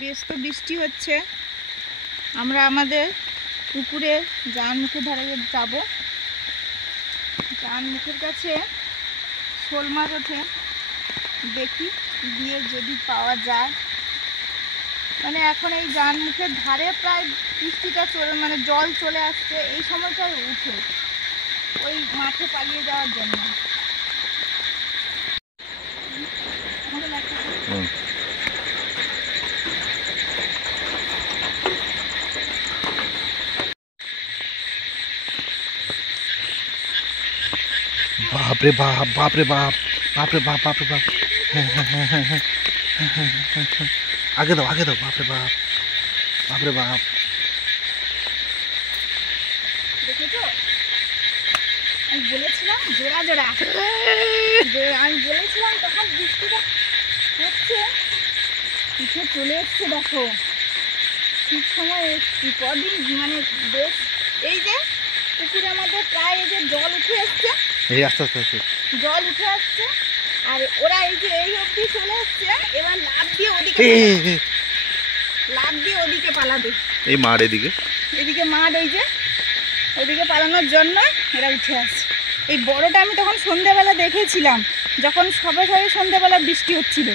বেশ তো বৃষ্টি হচ্ছে, আমরা আমাদের পুকুরে জান মুখের ধারে যাব। জান মুখের কাছে শোল মাছ ওঠে, দেখি গিয়ে যদি পাওয়া যায়। মানে এখন এই জান মুখের ধারে প্রায় বৃষ্টিটা মানে জল চলে আসছে, এই সময়টায় উঠে ওই মাঠে পালিয়ে যাওয়ার জন্য। बाप रे बाप, बाप रे बाप, बाप रे बाप, बाप रे बाप। आगे दो, आगे दो। बाप रे बाप, बाप रे बाप। দেখেছো, আমি বলেছিলাম জোড়া জোড়া, আমি বলেছিলাম তখন বৃষ্টিটা হচ্ছে, পিঠে চলে এসছে। দেখো ঠিক সময় এসছি, কদিন মানে বেশ। এই যে পুকুরের মধ্যে প্রায় এই যে জল উঠে আসছে, এই আস্তে আস্তে আস্তে জল উঠে আসছে, আর ওরা এই যে এই অবধি চলে আসছে। এবার লাফ দিয়ে ওদিকে পালাবে। এই মাঠ এদিকে, এদিকে মাঠ, ওই যে ওদিকে পালানোর জন্য এরা উঠে আসছে। এই বড়টা আমি তখন সন্ধ্যাবেলা দেখেছিলাম, যখন সবে সবে সন্ধ্যাবেলা বৃষ্টি হচ্ছিল।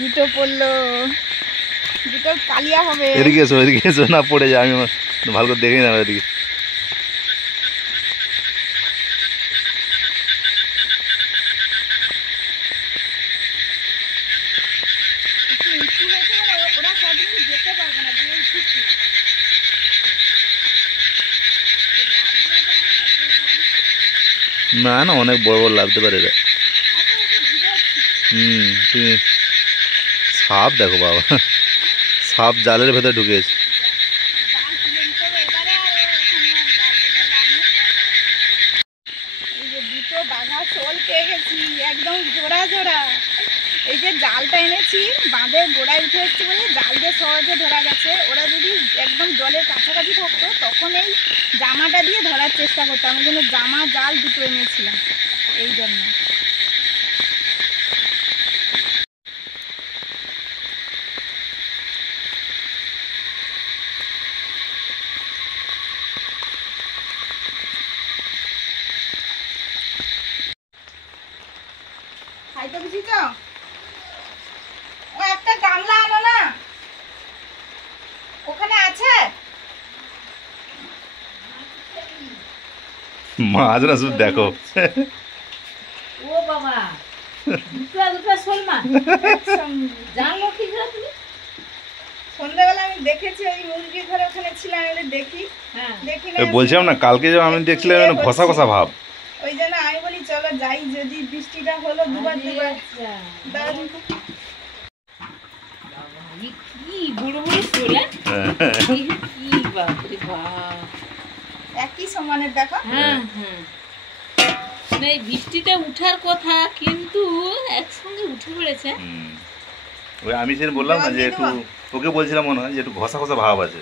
দুটো পড়লো, দুটো কালিয়া হবে। এদিকে এসো না পড়ে যায়, আমি ভালো করে দেখে না এদিকে। না না, অনেক বড় বড় লাগতে পারে এরা। তুমি সাপ দেখো বাবা, সাপ জালের ভেতরে ঢুকেছে। দুটো বাঘা শোল পেয়ে গেছি, একদম জোড়া জোড়া। এই যে জালটা এনেছি, বাঁধের গোড়ায় উঠে এসছি বলে জাল দিয়ে সহজে ধরা গেছে। ওরা যদি একদম জলের কাছাকাছি থাকতো তখন এই জামাটা দিয়ে ধরার চেষ্টা করতাম। ওই জন্য জামা জাল দুটো এনেছিলাম এই জন্য। খাইতে বুঝিছ, ও একটা গামলা আনো না, ওখানে আছে মাছ না শুধু দেখো। ও বাবা, দুটো শোল মাছ জানলো কি করে তুমি? সন্ধ্যাবেলা আমি দেখেছি, ওই মুরগির ঘরে ওখানে ছিলাম, দেখি দেখি না, বলছিলাম না কালকে যে আমি দেখছিলাম ঘষা ঘষা ভাব, ওই জন্য আমি বলি চলো যাই, যদি বৃষ্টিটা হলো দুবার কি বুড়ো বুড়ো শোল, কি বাপরে বাপ, একই সমানের দেখো। মানে বৃষ্টিতে উঠার কথা কিন্তু একসঙ্গে উঠে পড়েছে। ওই আমি সেদিন বললাম না যে একটু, তোকে বলছিলাম মনে হয় যে একটু ঘষা ঘষা ভাব আছে।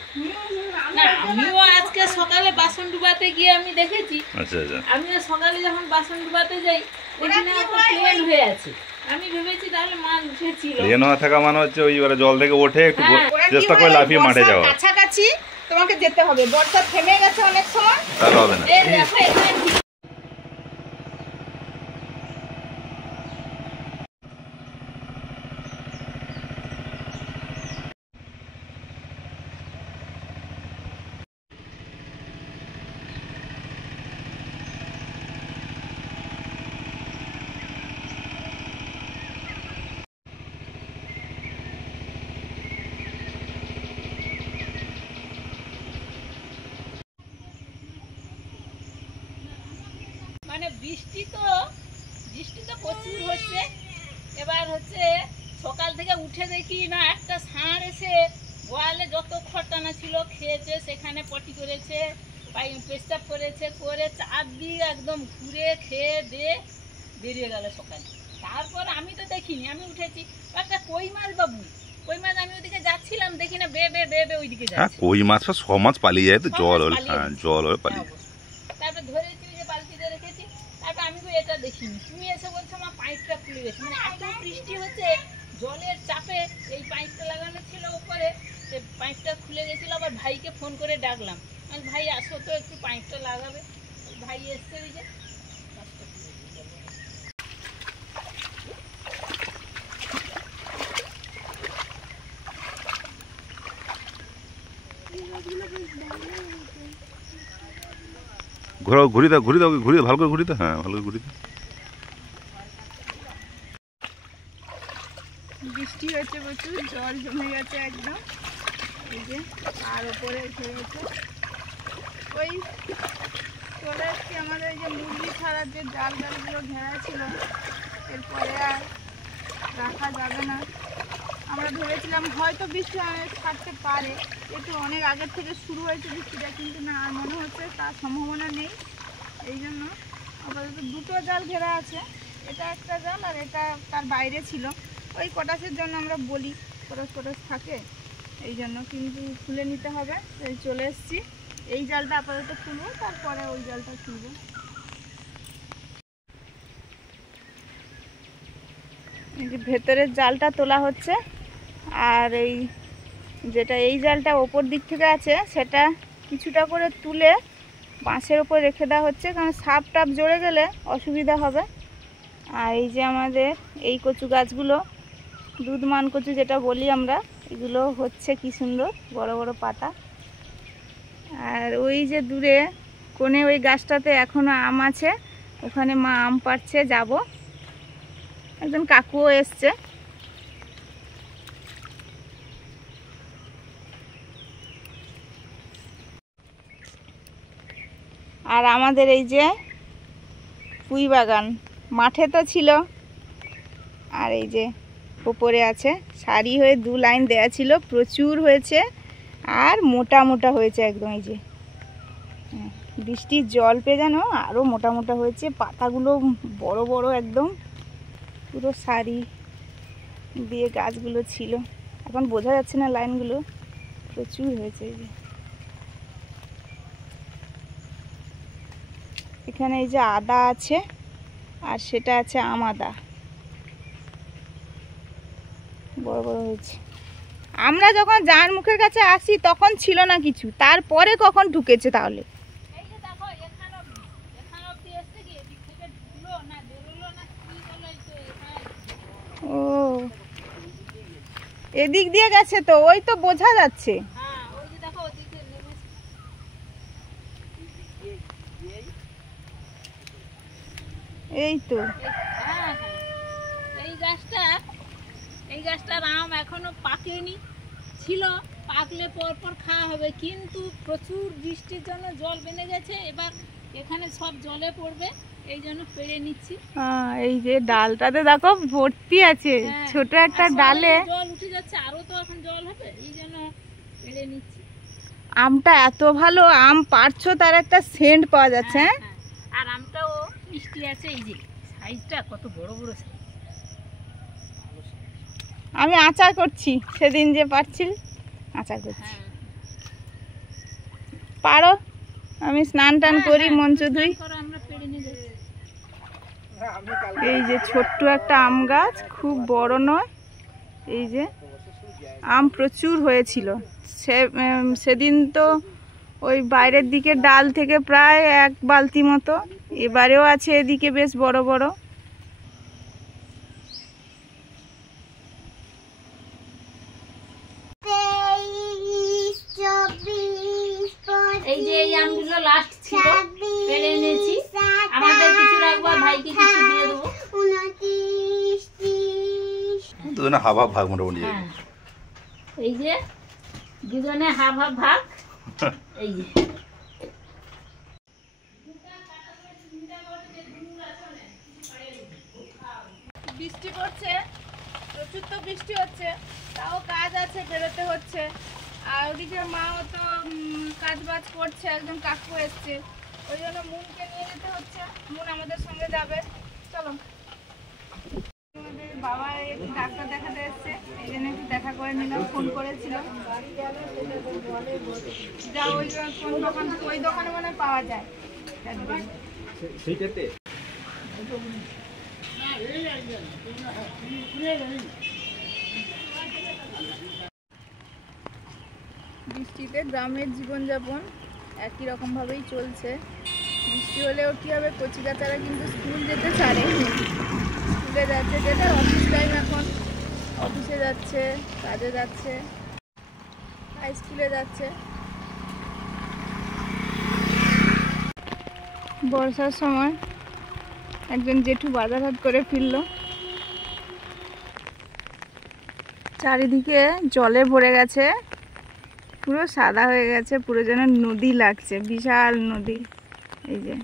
না আমিও আজকে সকালে বাসন ডুবাতে গিয়ে আমি দেখেছি। আচ্ছা আচ্ছা, আমিও সকালে যখন বাসন ডুবাতে যাই ওখানে প্লেন হয়ে আছে, আমি ভেবেছি তাহলে মাছ উঠেছিল। প্লেন হওয়া থাকা মানে হচ্ছে ওই জল থেকে ওঠে একটু চেষ্টা করে লাফিয়ে মাঠে যাওয়া। কাছাকাছি তোমাকে যেতে হবে, বর্ষা থেমে গেছে অনেক সময়, তাহলে হবে না। মানে বৃষ্টি তো প্রচুর হচ্ছে। এবার হচ্ছে সকাল থেকে উঠে দেখি না একটা ষাঁড় এসে গোয়ালে যত খড়টানা ছিল খেয়েছে, সেখানে পটি করেছে, পেস্টাপ করেছে, করে চারদিক একদম ঘুরে খেয়ে দিয়ে বেরিয়ে গেল সকালে। তারপর আমি তো দেখিনি, আমি উঠেছি একটা কই মাছ, বাবু কই মাছ, আমি ওইদিকে যাচ্ছিলাম দেখি না বে বে বে বে ওইদিকে যাচ্ছে। কই মাছ সব মাছ পালিয়ে যায় তো, জল হলে জল হলে পালিয়ে। তারপর ধরেছি যে বালতিতে রেখেছি, তারপর আমি এটা দেখিনি, তুমি এসে বলছো আমার পাইপটা খুলে গেছে। মানে এত বৃষ্টি হচ্ছে, জলের চাপ ডাকলাম, আর ভাই আসো তো একটু পাইপটা লাগাবে। ভাই এসছে, ওই যে ঘোরাও, ঘুরিয়ে দাও, ঘুরিয়ে দাও, ঘুরিয়ে ভালো করে ঘুরিয়ে দাও। হ্যাঁ, ভালো করে ঘুরিয়ে দাও। বৃষ্টি হচ্ছে, প্রচুর জল জমে গেছে একদম। এই যে আর উপরে উঠে গেছে। ওই চলে এসছি আমাদের এই যে মুরগি ছাড়ার যে জাল জালগুলো ঘেরা ছিল, এরপরে আর রাখা যাবে না। আমরা ভেবেছিলাম হয়তো বৃষ্টি অনেক থাকতে পারে, একটু অনেক আগের থেকে শুরু হয়েছে বৃষ্টিটা, কিন্তু না, আর মনে হচ্ছে তার সম্ভাবনা নেই। এই জন্য আপাতত দুটো জাল ঘেরা আছে, এটা একটা জাল আর এটা তার বাইরে ছিল। ওই কটাসের জন্য আমরা বলি কটাস কটাস থাকে, এই জন্য কিন্তু খুলে নিতে হবে। তাই চলে এসেছি, এই জালটা আপাতত খুলবো, তারপরে ওই জালটা খুলবো। এই যে ভেতরের জালটা তোলা হচ্ছে, আর এই জালটা ওপর দিক থেকে আছে সেটা কিছুটা করে তুলে বাঁশের ওপর রেখে দেওয়া হচ্ছে, কারণ সাপ টাপ জড়ে গেলে অসুবিধা হবে। আর এই যে আমাদের এই কচু গাছগুলো, দুধমান কচু যেটা বলি আমরা, এগুলো হচ্ছে কি সুন্দর বড় বড় পাতা। আর ওই যে দূরে কোণে ওই গাছটাতে এখনো আম আছে, ওখানে মা আম পাড়ছে, যাব। একজন কাকুও এসছে। আর আমাদের এই যে পুঁই বাগান মাঠে তো ছিল, আর এই যে উপরে আছে, সারি হয়ে 2 লাইন দেয়া ছিল, প্রচুর হয়েছে আর মোটা মোটা হয়েছে একদম। এই যে বৃষ্টির জল পেয়ে যেন আরও মোটা মোটা হয়েছে, পাতাগুলো বড় বড় একদম, পুরো সারি দিয়ে গাছগুলো ছিল। এখন বোঝা যাচ্ছে না লাইনগুলো, প্রচুর হয়েছে। এই যে এখানে এই যে আদা আছে, আর সেটা আছে আম আদা, বড় বড় হয়েছে। আমরা যখন জান মুখের কাছে আসি তখন ছিল না কিছু, তারপরে কখন ঢুকেছে তাহলে? ও, এদিক দিয়ে গেছে তো, ওই তো বোঝা যাচ্ছে। এই তো এই গাছটার আম এখনো পাকেনি, ছিল, পাকলে পর খাওয়া হবে, কিন্তু প্রচুর বৃষ্টির জন্য জল বেড়ে গেছে, এবার এখানে সব জলে পড়বে, এই জন্য পেড়ে নিচ্ছি। এই যে ডালটাতে দেখো ভর্তি আছে, ছোট একটা ডালে জল উঠে যাচ্ছে, আরো তো এখন জল হবে, এই জন্য পেড়ে নিচ্ছি। আমটা এত ভালো, আম পাড়ছো তার একটা সেন্ট পাওয়া যাচ্ছে। আর আমটাও মিষ্টি আছে, এই যে সাইজটা কত বড় বড় সাইজ। আমি আচার করছি, সেদিন যে পারছিল আচার করছি। পারো, আমি স্নান টান করি, মঞ্চ ধুই। এই যে ছোট্ট একটা আম গাছ, খুব বড় নয়। এই যে আম প্রচুর হয়েছিল, সেদিন তো ওই বাইরের দিকে ডাল থেকে প্রায় 1 বালতি মতো, এবারেও আছে এদিকে বেশ বড় বড়। এই যে এই আমগুলো লাস্ট ছিল, পেড়ে এনেছি, আমাদের কিছু রাখবো, ভাইকে কিছু দিয়ে দেবো। দুজনে হাফ হাফ ভাগ মোটামুটি। এই যে দুজনে হাফ হাফ ভাগ। এই যে বৃষ্টি পড়ছে, প্রচুর তো বৃষ্টি হচ্ছে, তাও কাজ আছে, বেরোতে হচ্ছে। আর ওদিকে মাও তো কাজ বাজ করছে, একজন কাকু এসছে, ওই জন্য মুনকে নিয়ে যেতে হচ্ছে। মুন আমাদের সঙ্গে যাবে, চলো। আমাদের বাবা একটু ডাক্তার দেখাতে এসছে, এই জন্য একটু দেখা করে নিলাম, ফোন করেছিল। যা ওই কোন দোকান, ওই দোকানে মনে পাওয়া যায় সেইটাতে। বৃষ্টিতে গ্রামের জীবনযাপন একই রকমভাবেই চলছে। বৃষ্টি হলেও কী হবে, কচিকাচারা কিন্তু স্কুল যেতে ছাড়েনি, স্কুলে যাচ্ছে, যেটা অফিস টাইম এখন, অফিসে যাচ্ছে, কাজে যাচ্ছে, হাই স্কুলে যাচ্ছে। বর্ষার সময় একজন জেঠু বাজার হাট করে ফিরল, চারিদিকে জলে ভরে গেছে, পুরো সাদা হয়ে গেছে, পুরো যেন নদী লাগছে, বিশাল নদী। এই যে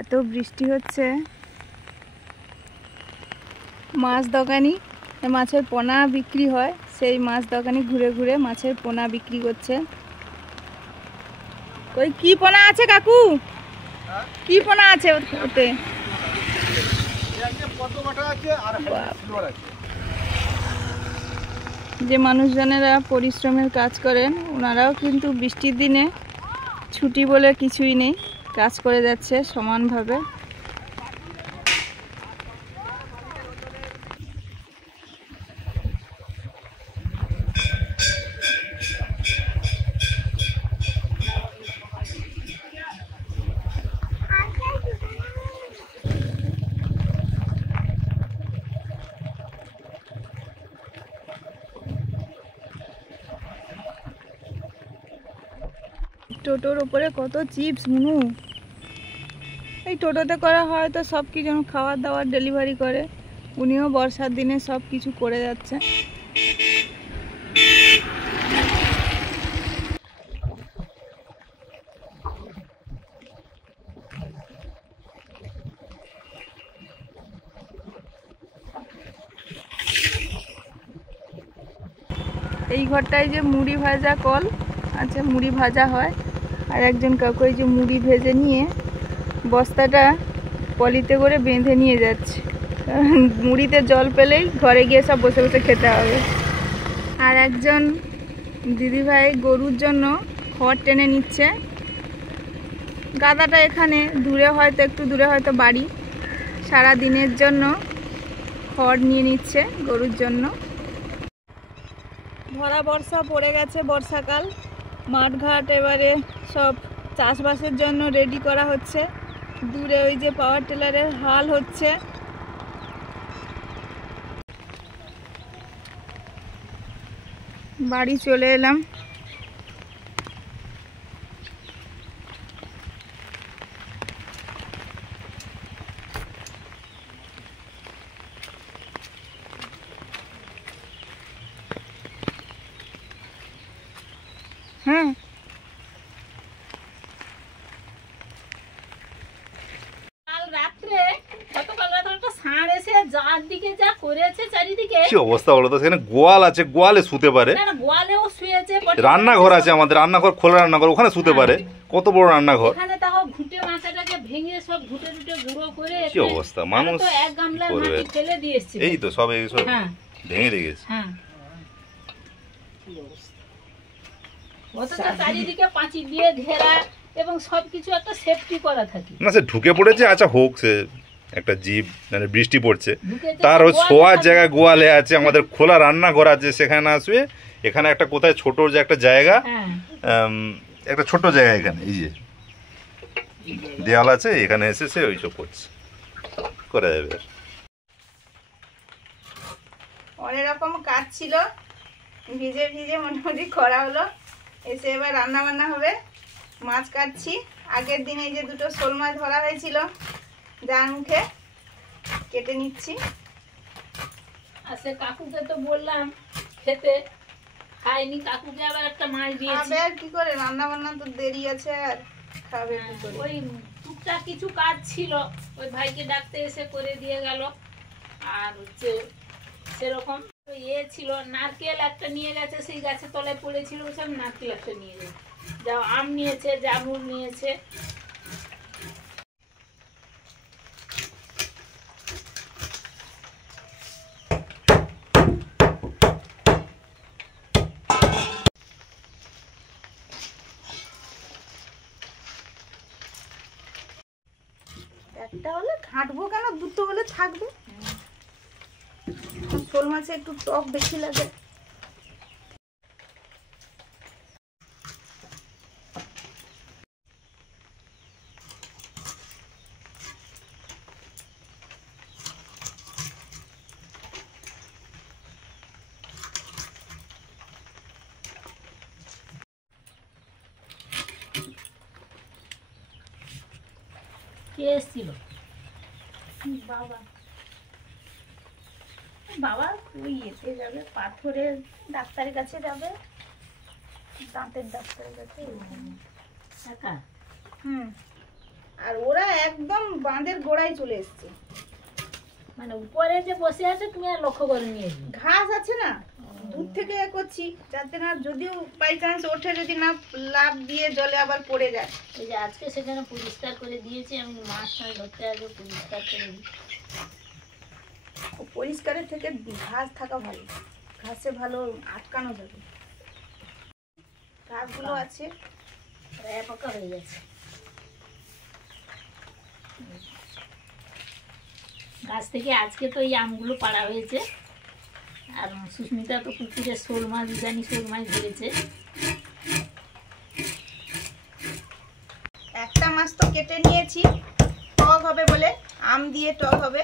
এত বৃষ্টি হচ্ছে। মাছ দোকানি, মাছের পোনা বিক্রি হয়, সেই মাছ দোকানি ঘুরে ঘুরে মাছের পোনা বিক্রি করছে। ওই কি পোনা আছে কাকু? কি পোনা আছে ওতে? যে মানুষজনেরা পরিশ্রমের কাজ করেন, ওনারাও কিন্তু বৃষ্টির দিনে ছুটি বলে কিছুই নেই, কাজ করে যাচ্ছে সমানভাবে। টোটোর উপরে কত চিপস মুনু। এই টোটোতে করা হয় তো সব কিছু, খাবার দাবার ডেলিভারি করে, উনিও বর্ষার দিনে সব কিছু করে যাচ্ছে। এই ঘরটায় যে মুড়ি ভাজা কল আছে, মুড়ি ভাজা হয়, আর একজন কাকু যে মুড়ি ভেজে নিয়ে বস্তাটা পলিতে করে বেঁধে নিয়ে যাচ্ছে, কারণ মুড়িতে জল পেলেই ঘরে গিয়ে সব বসে বসে খেতে হবে। আর একজন দিদিভাই গরুর জন্য খড় টেনে নিচ্ছে। গাদাটা এখানে দূরে, হয়তো একটু দূরে হয়তো বাড়ি, সারা দিনের জন্য খড় নিয়ে নিচ্ছে গরুর জন্য। ভরা বর্ষা পড়ে গেছে, বর্ষাকাল, মাঠঘাট এবারে সব চাষবাসের জন্য রেডি করা হচ্ছে। দূরে ওই যে পাওয়ার টিলারের হাল হচ্ছে। বাড়ি চলে এলাম। হ্যাঁ, কাল রাত্রে, গতকাল রাত্রে একটা ষাঁড় এসে যার দিকে যা করেছে চারিদিকে। কি অবস্থা বলো তো, সেখানে গোয়াল আছে, গোয়ালে শুতে পারে, না না, গোয়ালেও শুয়েছে, রান্নাঘর আছে, আমাদের রান্নাঘর, খোলা রান্নাঘর, ওখানে শুতে পারে, কত বড় রান্নাঘর। এখানে তাও ঘুঁটে মাথাটাকে ভেঙে সব ঘুটে টুটে গুঁড়ো করে, কি অবস্থা, মানুষ তো এক গামলা কি করবে? মাটি ফেলে দিয়ে এসেছে। এই তো সব এইসব হ্যাঁ ভেঙে রেখেছে। হ্যাঁ, অথচ চারিদিকে পাঁচি দিয়ে ঘেরা এবং সবকিছু একটা সেফটি করা থাকে। না, সে ঢুকে পড়েছে, আচ্ছা হোক, সে একটা জীব, মানে বৃষ্টি পড়ছে, ঢুকেছে, তার ওই গোয়ালে শোয়ার থাকে। জায়গায় গোয়ালে আছে, আমাদের খোলা রান্নাঘর আছে, সেখানে আসবে। এখানে একটা কোথায় ছোট যে একটা জায়গা, হ্যাঁ, একটা ছোট জায়গা, এখানে এই যে দেওয়াল আছে, এখানে এসে সে ওইসব করছে, করে যাবে। অনেক রকম কাজ ছিল, ভিজে ভিজে মোটামুটি করা হলো। এসে এবার রান্না বান্না হবে। মাছ কাটছি, আগের দিনে যে দুটো শোল মাছ ধরা হয়েছিল যার মুখে, কেটে নিচ্ছি। আর সে কাকুকে তো বললাম খেতে, খাইনি, কাকুকে আবার একটা মাছ দিয়েছি। খাবে আর কি করে, রান্না বান্না তো দেরি আছে, আর খাবে কি করে। ওই টুকটাক কিছু কাজ ছিল, ওই ভাইকে ডাকতে এসে করে দিয়ে গেল। আর হচ্ছে সেরকম ছিল, নারকেল একটা নিয়ে গেছে, সেই গাছের তলায় পড়েছিল, সব নারকেল একটা নিয়ে গেছে, যা আম নিয়েছে, জামুন নিয়েছে। একটা হলে ঘাঁটবো কেন, দুটো হলে থাকবে। শোল মাছে একটু টক বেশি লাগে। কে এসেছিল? বাবা বাবা ওই এতে যাবে, পাথরের ডাক্তারের কাছে যাবে, দাঁতের ডাক্তারের কাছে। একা? আর ওরা একদম বাঁধের গোড়ায় চলে এসছে। মানে উপরে যে বসে আছে তুমি আর লক্ষ্য করে নিয়েছি? ঘাস আছে না, দূর থেকে করছি যাতে না, যদিও বাই চান্স ওঠে, যদি না লাফ দিয়ে জলে আবার পড়ে যায়। এই যে আজকে সেখানে পরিষ্কার করে দিয়েছি, আমি মাছ টাছ ধরতে আগে পরিষ্কার করে দিই। পরিষ্কারের থেকে ঘাস থাকা ভালো, ঘাসে ভালো আটকানো যাবে। ঘাসগুলো আছে প্রায় পাকা হয়ে গেছে। গাছ থেকে আজকে তো এই আমগুলো পাড়া হয়েছে। আর সুস্মিতা তো পুকুরে শোল মাছ, জানি শোল মাছ ধরেছে। একটা মাছ তো কেটে নিয়েছি টক হবে বলে, আম দিয়ে টক হবে।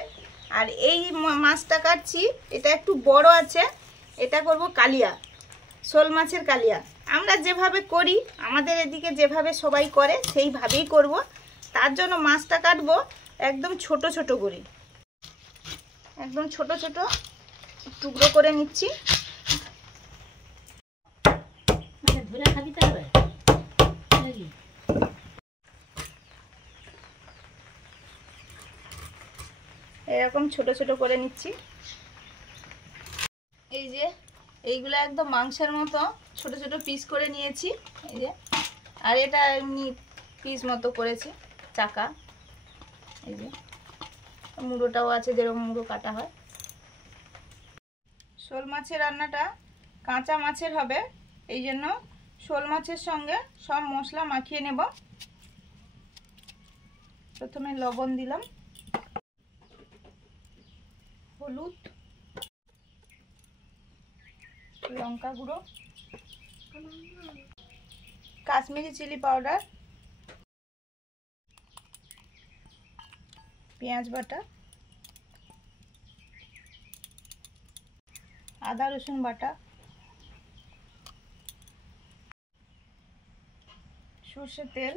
আর এই মাছটা কাটছি, এটা একটু বড় আছে, এটা করব কালিয়া, শোল মাছের কালিয়া। আমরা যেভাবে করি, আমাদের এদিকে যেভাবে সবাই করে সেইভাবেই করব। তার জন্য মাছটা কাটবো একদম ছোট ছোট করে, একদম ছোট ছোট টুকরো করে নিচ্ছি। মানে ধরে খাবি তাহলে নাকি? এরকম ছোট ছোট করে নিচ্ছি। এই যে এইগুলো একদম মাংসের মতো ছোট ছোট পিস করে নিয়েছি, এই যে। আর এটা এমনি পিস মতো করেছি, চাকা। এই যে মুড়োটাও আছে, যেরকম মুড়ো কাটা হয়। শোল মাছের রান্নাটা কাঁচা মাছের হবে, এই জন্য শোল মাছের সঙ্গে সব মশলা মাখিয়ে নেব। প্রথমে লবণ দিলাম, হলুদ, লঙ্কা গুঁড়ো, কাশ্মীরি চিলি পাউডার, পেঁয়াজ বাটা, আদা রসুন বাটা, সর্ষের তেল।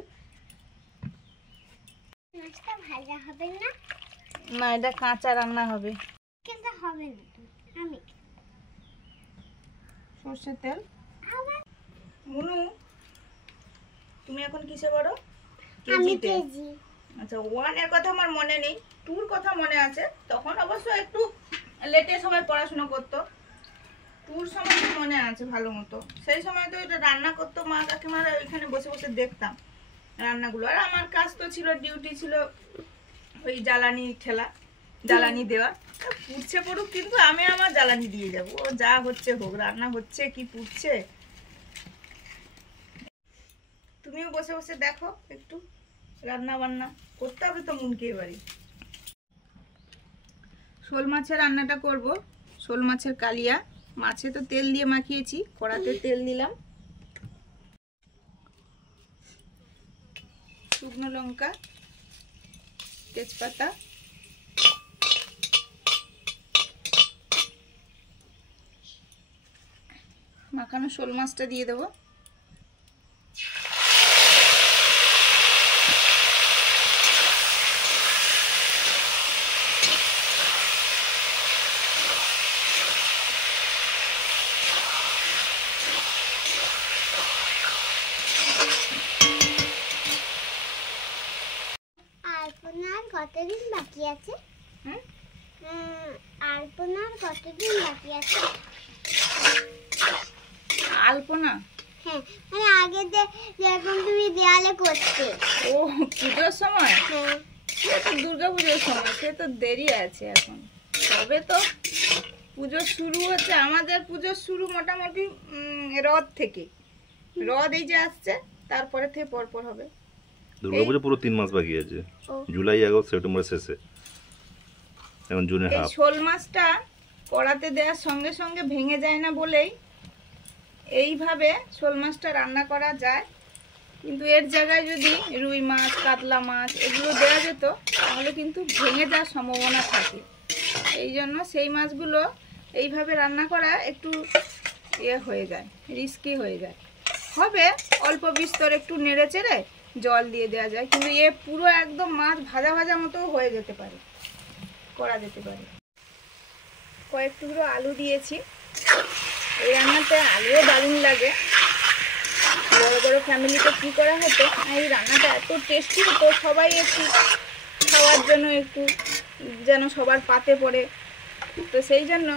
মাছটা ভাজা হবে না? না, এটা কাঁচা রান্না হবে। কিন্তু হবে না তো, আমি সর্ষের তেল। মুনু, তুমি এখন কিসে বড়? কেজিতে? কেজি। আচ্ছা, 1 এর কথা আমার মনে নেই, 2 এর কথা মনে আছে। তখন অবশ্য একটু লেটে সবাই পড়াশোনা করতো, 2 এর সময় তো মনে আছে ভালো মতো। সেই সময় তো এটা রান্না করতো মা কাকিমারা, ওইখানে বসে বসে দেখতাম রান্নাগুলো। আর আমার কাজ তো ছিল, ডিউটি ছিল ওই জ্বালানি ঠেলা, জ্বালানি দেওয়া। পুড়ছে পড়ুক, কিন্তু আমি আমার জ্বালানি দিয়ে যাবো, ও যা হচ্ছে হোক, রান্না হচ্ছে কি পুড়ছে। তুমিও বসে বসে দেখো, একটু রান্না বান্না করতে হবে তো মুনকে এবারে। শোল মাছের রান্নাটা করব, শোল মাছের কালিয়া। মাছে তো তেল দিয়ে মাখিয়েছি, কড়াতে তেল দিলাম, শুকনো লঙ্কা, তেজপাতা, মাখানো শোল মাছটা দিয়ে দেবো। আলপনার কতদিন বাকি আছে? হুম? আলপনার কতদিন বাকি আছে? আলপনা? হ্যাঁ, মানে আগে যেরকম তুমি দেয়ালে করতে। ও, পুজোর সময়? হ্যাঁ। সে তো দুর্গা পুজোর সময়, সে তো দেরি আছে এখন। তবে তো পুজো শুরু হচ্ছে, আমাদের পুজোর শুরু মোটামুটি রথ থেকে। রথ এই যে আসছে, তারপরে থেকে পরপর হবে। দুর্গাপুজো পুরো 3 মাস বাকি আছে, জুলাই, আগস্ট, সেপ্টেম্বর শেষে, এখন জুনে এই হাফ। শোল মাছটা কড়াতে দেওয়ার সঙ্গে সঙ্গে ভেঙে যায় না বলেই এইভাবে শোল মাছটা রান্না করা যায়। কিন্তু এর জায়গায় যদি রুই মাছ, কাতলা মাছ এগুলো দেওয়া যেত, তাহলে কিন্তু ভেঙে যাওয়ার সম্ভাবনা থাকে। এই জন্য সেই মাছগুলো এইভাবে রান্না করা একটু হয়ে যায়, রিস্কি হয়ে যায়। হবে অল্প বিস্তর একটু নেড়ে চেড়ে জল দিয়ে দেওয়া যায়, কিন্তু এ পুরো একদম মাছ ভাজা ভাজা মতো হয়ে যেতে পারে, করা যেতে পারে। কয়েক টুকরো আলু দিয়েছি। এই রান্নাতে আলুও দারুণ লাগে। বড় বড় ফ্যামিলিতে কী করা হতো, এই রান্নাটা এত টেস্টি হতো, সবাই একটু খাওয়ার জন্য একটু যেন সবার পাতে পড়ে, তো সেই জন্য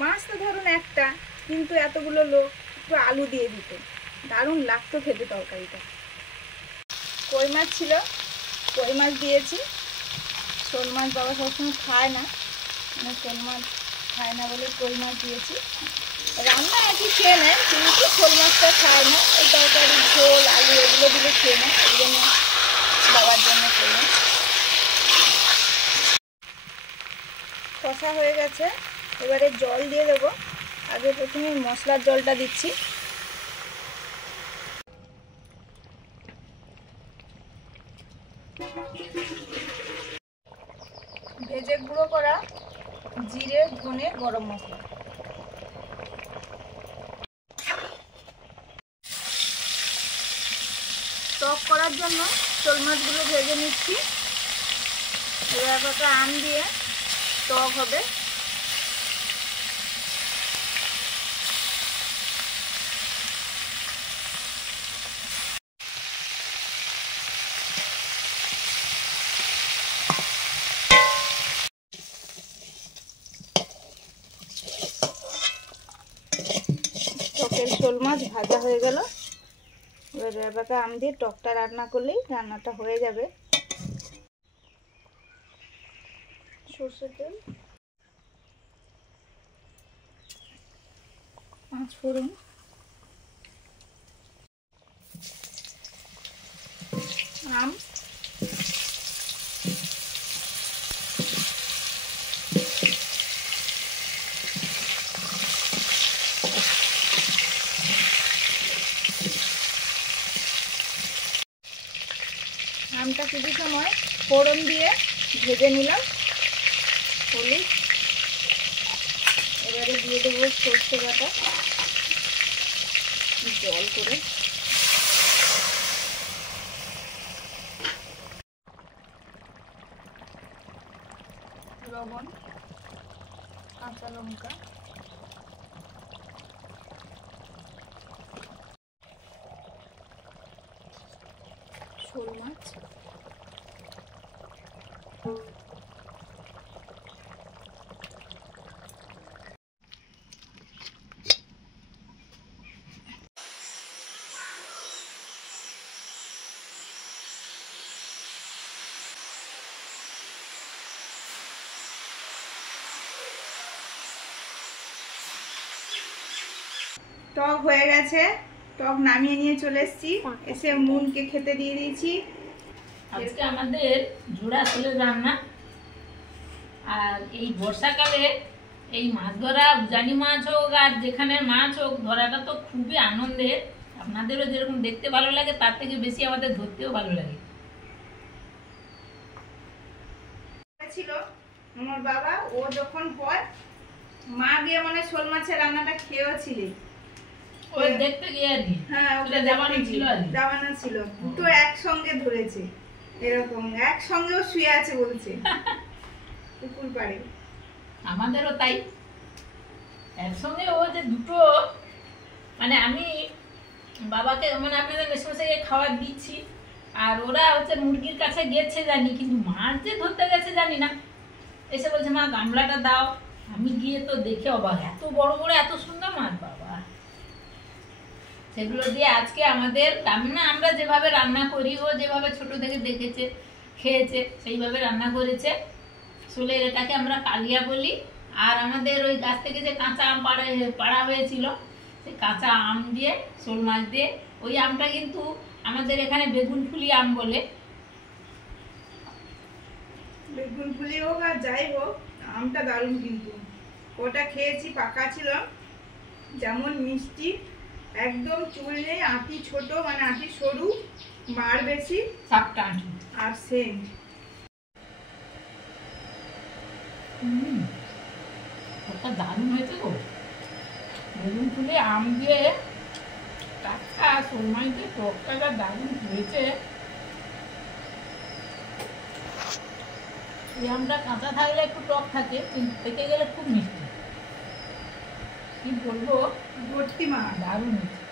মাছ তো ধরুন একটা, কিন্তু এতগুলো লোক একটু আলু দিয়ে দিত, দারুণ লাগতো খেতে তরকারিটা। কই মাছ ছিল, কই মাছ দিয়েছি। শোল মাছ বাবা সবসময় খায় না, মানে শোল মাছ খায় না বলে কই মাছ দিয়েছি। রান্না একই খেয়ে নেয়, কিন্তু শোল মাছটা খায় না, ওই তরকারি ঝোল আলু এগুলো দিলে খেয়ে নেয়, ওই জন্য বাবার জন্য কই মাছ। কষা হয়ে গেছে, এবারে জল দিয়ে দেবো। আগে প্রথমে মশলার জলটা দিচ্ছি। ভেজে গুঁড়ো করা জিরে, ধনে, গরম মশলা। টক করার জন্য শোল মাছগুলো ভেজে নিচ্ছি। এবার একটা আম দিয়ে টক হবে। টকের শোল মাছ ভাজা হয়ে গেল। এবার রেবাকা আম দিয়ে টকটা রান্না করলেই রান্নাটা হয়ে যাবে। সরষের তেল, পাঁচ ফোড়ন, আম, আমটা কিছু সময় ফোড়ন দিয়ে ভেজে নিলাম। হলুদ, এবারে দিয়ে দেবো সর্ষে বাটা জল করে। লবণ, কাঁচা লঙ্কা, শোল মাছ, টক হয়ে গেছে। টক নামিয়ে নিয়ে চলে এসেছি, এসে মুনকে খেতে দিয়ে দিয়েছি। আজকে আমাদের জোড়া শোলের রান্না। আর এই বর্ষাকালে এই মাছ ধরা, উজানি মাছ হোক আর যেখানে মাছ হোক, ধরাটা তো খুবই আনন্দের। আপনাদেরও যেরকম দেখতে ভালো লাগে, তার থেকে বেশি আমাদের ধরতেও ভালো লাগে। ছিল আমার বাবা, ও যখন হয় মা গিয়ে মানে শোল মাছের রান্নাটা খেয়েছিল। ওই দেখতে গিয়ে আর কি, হ্যাঁ, ওটা জামানো ছিল আর কি। জামানো ছিল, দুটো একসঙ্গে ধরেছে, এরকম একসঙ্গেও শুয়ে আছে বলছে পুকুর পাড়ে। আমাদেরও তাই, একসঙ্গে ও যে দুটো, মানে আমি বাবাকে মানে আপনাদের মেশমশাইকে খাবার দিচ্ছি, আর ওরা হচ্ছে মুরগির কাছে গেছে জানি, কিন্তু মাছ যে ধরতে গেছে জানি না। এসে বলছে মা গামলাটা দাও। আমি গিয়ে তো দেখে অবাক, এত বড় বড় এত সুন্দর মাছ বাবা। সেগুলো দিয়ে আজকে আমাদের রান্না, আমরা যেভাবে রান্না করি, ও যেভাবে ছোট থেকে দেখেছে খেয়েছে সেইভাবে রান্না করেছে। শোলের এটাকে আমরা কালিয়া বলি। আর আমাদের ওই গাছ থেকে যে কাঁচা আম পাড়া হয়েছিল, সেই কাঁচা আম দিয়ে শোল মাছ দিয়ে, ওই আমটা কিন্তু আমাদের এখানে বেগুন ফুলি আম বলে। বেগুন ফুলি হোক আর যাই হোক, আমটা দারুণ। কিন্তু ওটা খেয়েছি, পাকা ছিল, যেমন মিষ্টি, একদম চুল নেই, আঁটি ছোট, মানে আঁটি সরু, মার বেশি, সাপটা আঁটি আর সেন্ট। ওটা দারুণ হয়েছে গো। বেগুন ফুলে আম দিয়ে টাটকা শোল মাছ দিয়ে টকটা দারুণ হয়েছে। এই আমটা কাঁচা থাকলে একটু টক থাকে, কিন্তু পেকে গেলে খুব মিষ্টি। কি বলবো, ভর্তি মা। দারুণ হয়েছে।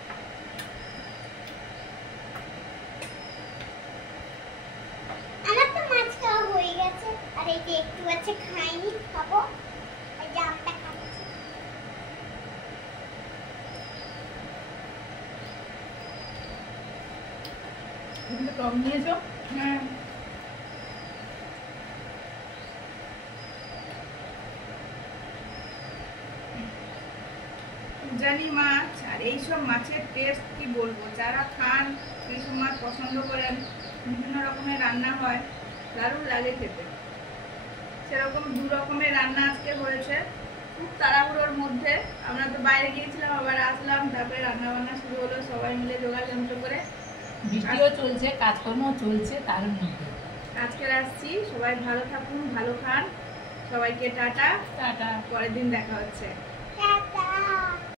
আমার তো মাছ খাওয়া হয়ে গেছে, আর এই যে একটু আছে খাইনি, খাবো। এই যে আমটা খাচ্ছি। তুমি তো টক নিয়েছো। হ্যাঁ, জানি মাছ, আর এইসব মাছের টেস্ট কি বলবো, যারা খান এইসব মাছ পছন্দ করেন, বিভিন্ন রকমের রান্না হয়, দারুণ লাগে খেতে। সেরকম দু রকমের রান্না আজকে হয়েছে, খুব তাড়াহুড়োর মধ্যে। আমরা তো বাইরে গিয়েছিলাম, আবার আসলাম, তারপরে রান্না বান্না শুরু হলো, সবাই মিলে জোগাড় যন্ত্র করে। বৃষ্টিও চলছে, কাজকর্ম চলছে, তার মধ্যে। আজকে আসছি, সবাই ভালো থাকুন, ভালো খান, সবাইকে টাটা, টাটা। পরের দিন দেখা হচ্ছে। টাটা।